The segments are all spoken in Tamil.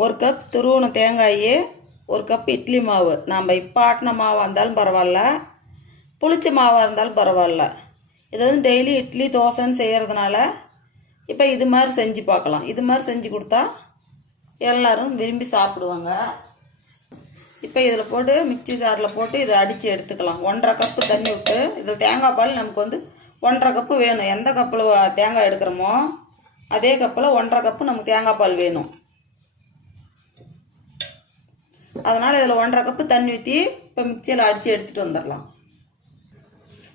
ஒரு கப் துருவன தேங்காய், ஒரு கப் இட்லி மாவு. நாம் இப்போ ஆட்டின மாவாக இருந்தாலும் பரவாயில்ல, புளிச்ச மாவாக இருந்தாலும் பரவாயில்ல. இது வந்து டெய்லி இட்லி தோசைன்னு செய்கிறதுனால இப்போ இது மாதிரி செஞ்சு பார்க்கலாம். இது மாதிரி செஞ்சு கொடுத்தா எல்லோரும் விரும்பி சாப்பிடுவாங்க. இப்போ இதில் போட்டு மிக்சி ஜாரில் போட்டு இதை அடித்து எடுத்துக்கலாம். 1.5 கப்பு தண்ணி விட்டு, இதில் தேங்காய் பால் நமக்கு வந்து 1.5 கப்பு வேணும். எந்த கப்பில் தேங்காய் எடுக்கிறோமோ அதே கப்பில் 1.5 கப்பு நமக்கு தேங்காய் பால் வேணும். அதனால் இதில் 1.5 கப்பு தண்ணி ஊற்றி இப்போ மிக்சியில் அடித்து எடுத்துகிட்டு வந்துடலாம்.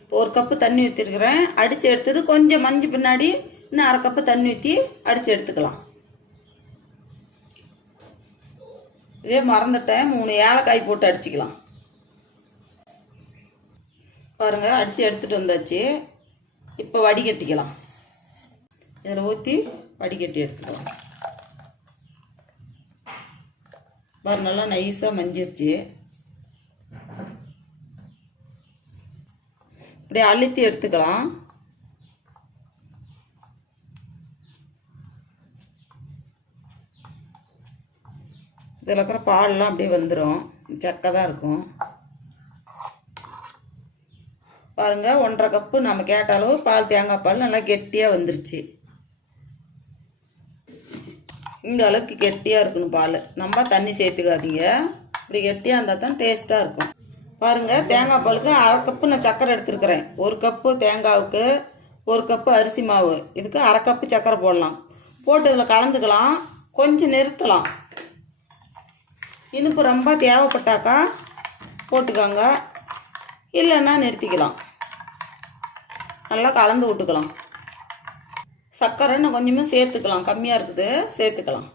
இப்போ 1 கப்பு தண்ணி ஊற்றிருக்கிறேன். அடித்து எடுத்துட்டு கொஞ்சம் மஞ்சள் பின்னாடி இன்னும் 1/2 கப்பு தண்ணி ஊற்றி அடித்து எடுத்துக்கலாம். இதே மறந்துட்டேன், 3 ஏலக்காய் போட்டு அடிச்சுக்கலாம். பாருங்கள், அடித்து எடுத்துகிட்டு வந்தாச்சு. இப்போ வடிகட்டிக்கலாம். இதில் ஊற்றி வடிகட்டி எடுத்துக்கலாம். பாரு, நல்லா நைஸாக மஞ்சிருச்சு. இப்படியே அழுத்தி எடுத்துக்கலாம். இதில் இருக்கிற பால்லாம் அப்படியே வந்துடும். சக்கை தான் இருக்கும். பாருங்கள், 1.5 கப்பு நம்ம கேட்ட அளவு பால், தேங்காய் பால் நல்லா கெட்டியாக வந்துருச்சு. இந்த அளவுக்கு கெட்டியாக இருக்கணும் பால். நம்ம தண்ணி சேர்த்துக்காதீங்க. இப்படி கெட்டியாக இருந்தால் தான் டேஸ்ட்டாக இருக்கும். பாருங்கள், தேங்காய் பாலுக்கு 1/2 கப்பு நான் சர்க்கரை எடுத்துருக்கிறேன். 1 கப்பு தேங்காவுக்கு 1 கப்பு அரிசி மாவு. இதுக்கு 1/2 கப்பு சர்க்கரை போடலாம். போட்டு இதில் கலந்துக்கலாம். கொஞ்சம் நிறுத்தலாம். இனிப்பு ரொம்ப தேவைப்பட்டாக்கா போட்டுக்கோங்க, இல்லைன்னா நிறுத்திக்கலாம். நல்லா கலந்து விட்டுக்கலாம். சர்க்கரை இன்னும் கொஞ்சமாக சேர்த்துக்கலாம். கம்மியாக இருக்குது, சேர்த்துக்கலாம்.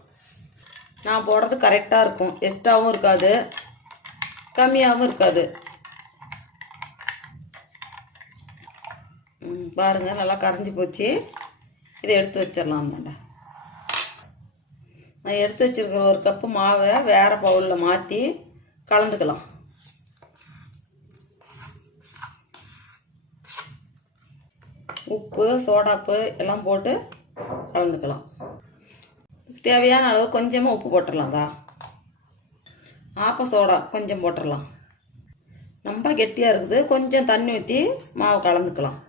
நான் போடுறது கரெக்டாக இருக்கும். எக்ஸ்ட்ராவும் இருக்காது, கம்மியாகவும் இருக்காது. பாருங்கள், நல்லா கரைஞ்சி போச்சு. இதை எடுத்து வச்சிடலாம். நான் எடுத்து வச்சுருக்கிற 1 கப்பு மாவை வேறு பவுலில் மாற்றி கலந்துக்கலாம். உப்பு, சோடாப்பு எல்லாம் போட்டு கலந்துக்கலாம். தேவையான அளவு கொஞ்சமாக உப்பு போட்டுடலாங்க. ஆப்ப சோடா கொஞ்சம் போட்டுடலாம். ரொம்ப கெட்டியாக இருக்குது. கொஞ்சம் தண்ணி ஊற்றி மாவு கலந்துக்கலாம்.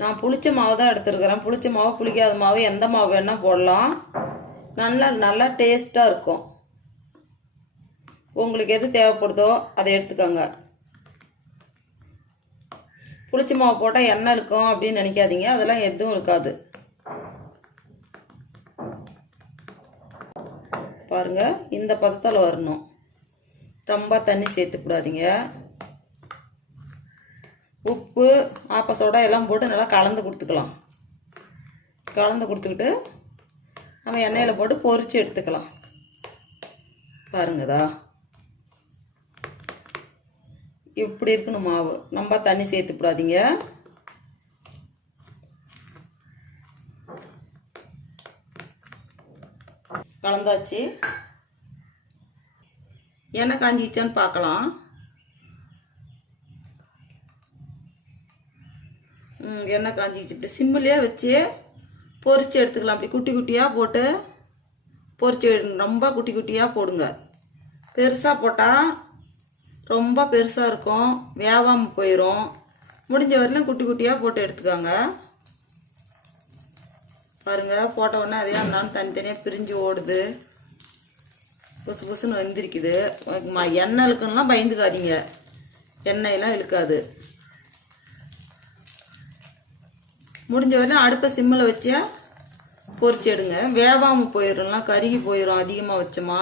நான் புளிச்ச மாவு தான் எடுத்துருக்கிறேன். புளிச்ச மாவு, புளிக்காத மாவு, எந்த மாவு வேணால் போடலாம். நல்லா டேஸ்ட்டாக இருக்கும். உங்களுக்கு எது தேவைப்படுதோ அதை எடுத்துக்கோங்க. புளிச்ச மாவு போட்டால் எண்ணெய் இருக்கும் அப்படின்னு நினைக்காதீங்க. அதெல்லாம் எதுவும் இருக்காது. பாருங்கள், இந்த பதத்தில் வரணும். ரொம்ப தண்ணி சேர்த்துக்கூடாதீங்க. உப்பு, ஆப்ப சோடா எல்லாம் போட்டு நல்லா கலந்து கொடுத்துக்கலாம். கலந்து கொடுத்துக்கிட்டு நம்ம எண்ணெயில் போட்டு பொரித்து எடுத்துக்கலாம். பாருங்கதா, இப்படி இருக்கணும் மாவு. ரொம்ப தண்ணி சேர்த்துக்கூடாதீங்க. கலந்தாச்சு. எண்ணெய் காஞ்சிச்சான்னு பார்க்கலாம். எண்ணெய் காஞ்சிச்சு. இப்படி சிம்மிலே வச்சு பொரித்து எடுத்துக்கலாம். அப்படி குட்டி குட்டியாக போட்டு பொரித்து ரொம்ப குட்டி குட்டியாக போடுங்க. பெருசாக போட்டால் ரொம்ப பெருசாக இருக்கும், வேகாமல் போயிடும். முடிஞ்ச வரையிலும் குட்டி குட்டியாக போட்டு எடுத்துக்கோங்க. பாருங்கள், போட்ட உடனே அதே இருந்தாலும் தனித்தனியாக பிரிஞ்சு ஓடுது. புசு புசுன்னு வெந்திருக்குது. எண்ணெய் இழுக்கணும்னா பயந்துக்காதீங்க, எண்ணெயெல்லாம் இழுக்காது. முடிஞ்ச வரையும் அடுப்பை சிம்மில் வச்சா பொரிச்சு எடுங்க. வேகாமல் போயிடும்லாம், கருகி போயிடும். அதிகமாக வச்சோமா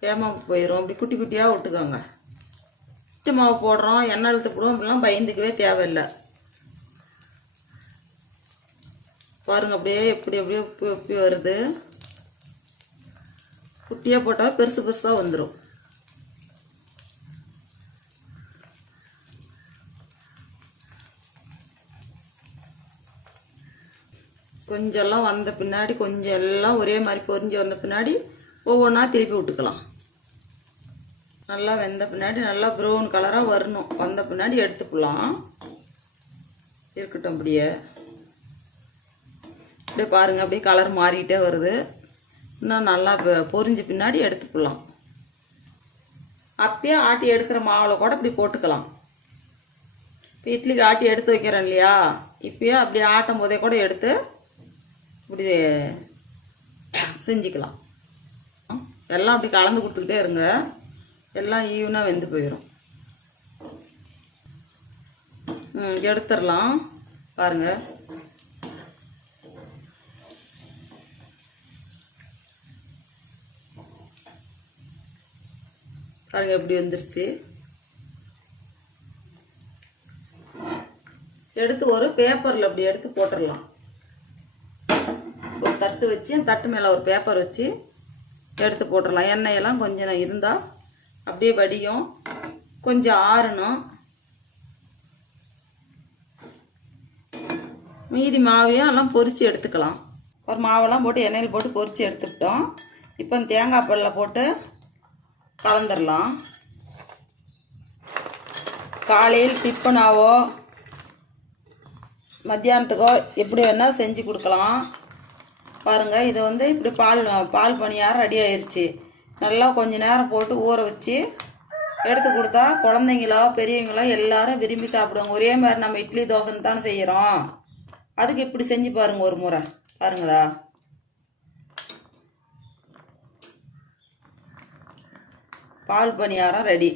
வேகாமல் போயிடும். அப்படி குட்டி குட்டியாக விட்டுக்கோங்க. பச்சை மாவு போடுறோம், எண்ணெய் இழுத்து போடுவோம், அப்படிலாம் பயந்துக்கவே தேவையில்லை. பாருங்கள், அப்படியே எப்படியே உப்பி உப்பி வருது. குட்டியாக போட்டால் பெருசு பெருசாக வந்துடும். கொஞ்சம் எல்லாம் வந்த பின்னாடி, கொஞ்சம் எல்லாம் ஒரே மாதிரி பொரிஞ்சு வந்த பின்னாடி ஒவ்வொன்றா திருப்பி விட்டுக்கலாம். நல்லா வெந்த பின்னாடி நல்லா ப்ரௌன் கலராக வரணும். வந்த பின்னாடி எடுத்துக்கலாம். இருக்கட்டும். அப்படியே பாருங்கள், அப்படியே கலர் மாறிக்கிட்டே வருது. இன்னும் நல்லா பொரிஞ்ச பின்னாடி எடுத்துக்கலாம். அப்பயே ஆட்டி எடுக்கிற மாவில் கூட இப்படி போட்டுக்கலாம். இப்போ இட்லிக்கு ஆட்டி எடுத்து வைக்கிறேன் இல்லையா, இப்பயே அப்படியே ஆட்டும் போதே கூட எடுத்து இப்படி செஞ்சுக்கலாம். எல்லாம் அப்படி கலந்து கொடுத்துக்கிட்டே இருங்க, எல்லாம் ஈவனாக வெந்து போயிடும். எடுத்துடலாம். பாருங்கள், பாருங்கள் எப்படி வந்துருச்சு. எடுத்து ஒரு பேப்பரில் அப்படி எடுத்து போட்டுடலாம். ஒரு தட்டு வச்சு தட்டு மேலே ஒரு பேப்பர் வச்சு எடுத்து போட்டுடலாம். எண்ணெயெல்லாம் கொஞ்சம் இருந்தால் அப்படியே வடியும். கொஞ்சம் ஆறணும். மீதி மாவையும் எல்லாம் பொரித்து எடுத்துக்கலாம். ஒரு மாவெல்லாம் போட்டு எண்ணெயில் போட்டு பொரித்து எடுத்துக்கிட்டோம். இப்போ தேங்காய் பாலில் போட்டு கலந்துடலாம். காலையில் டிஃபனாவோ மத்தியானத்துக்கோ எப்படி வேணால் செஞ்சு கொடுக்கலாம். பாருங்கள், இது இப்படி பால் பணியாரம் ரெடி ஆயிடுச்சு. நல்லா கொஞ்ச நேரம் போட்டு ஊற வச்சு எடுத்து கொடுத்தா குழந்தைங்களோ பெரியவங்களோ எல்லாரும் விரும்பி சாப்பிடுவாங்க. ஒரே மாதிரி நம்ம இட்லி தோசைன்னு தானே செய்கிறோம். அதுக்கு இப்படி செஞ்சு பாருங்கள் ஒரு முறை. பாருங்களா, பால் பணியாரம் ரெடி.